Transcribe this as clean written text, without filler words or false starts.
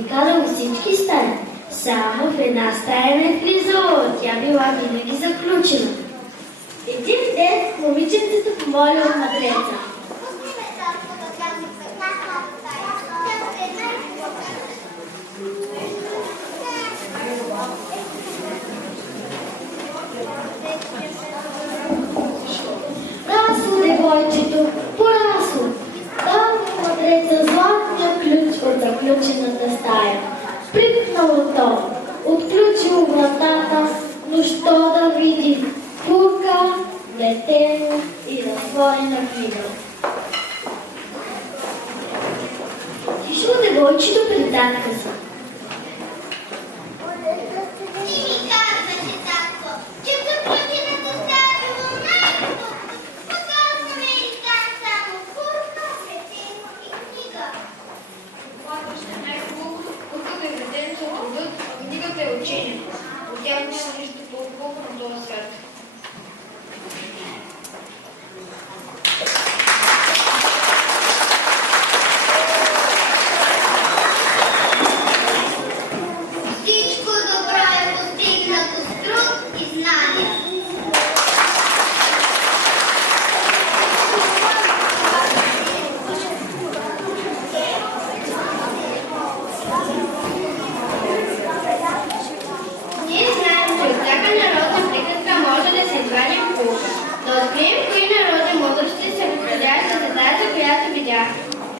обикалял всички стаи. Само в една стая не влизало, тя била винаги заключена. Един ден момиченцето помолило мъдреца. Расло девойчето, порасло. Дал му мъдреца златния ключ от заключената стая. Припнало то, отключило вратата, но що да види? Курка, дете и разворена книга. Тишло девойчето пред татка си. Ти ми казваше, татко, че в заключената стая било най-хубаво. Показва намери там само курка, дете и книга. Казваше най-хубаво, курката и детето са трудът, а книгата е учението. От тях няма нищо по-хубаво на този свят. Всичко добро е постигнато с труд и знание. Ние знаем, че от всяка народна приказка може да се извадим полука. Да открием кои народни мъдрости се повторяват за тази, която видяхме.